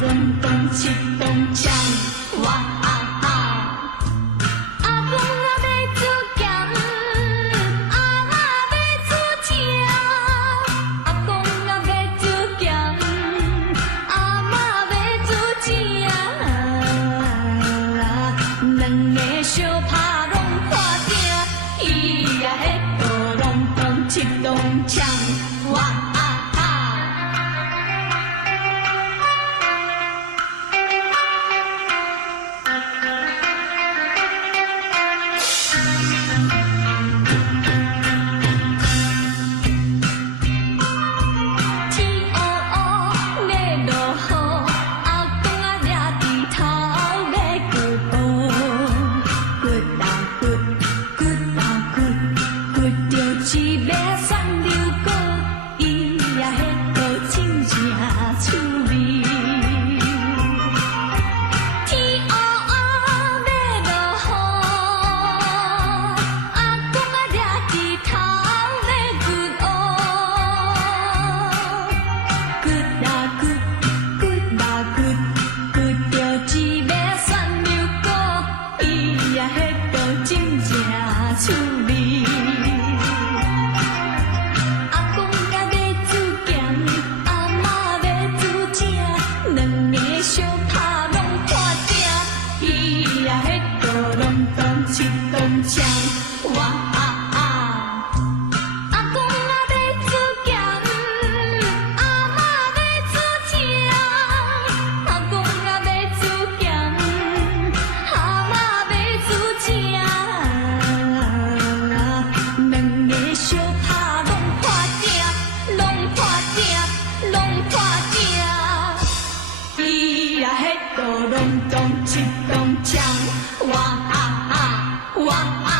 咚咚七咚锵，哇啊啊！阿公啊要煮咸，阿嬷要煮正。阿公啊要煮咸，阿嬷要煮正。两个相拍拢破鼎，咿呀嘿咚咚咚七咚锵，哇啊啊！七咚锵，哇啊啊！阿公啊要煮咸，阿嬷要煮正。阿公啊要煮咸，阿嬷要煮正。两个相拍拢破鼎，拢破鼎，拢破鼎。咿呀嘿咚咚咚七咚锵，哇啊啊！哇啊！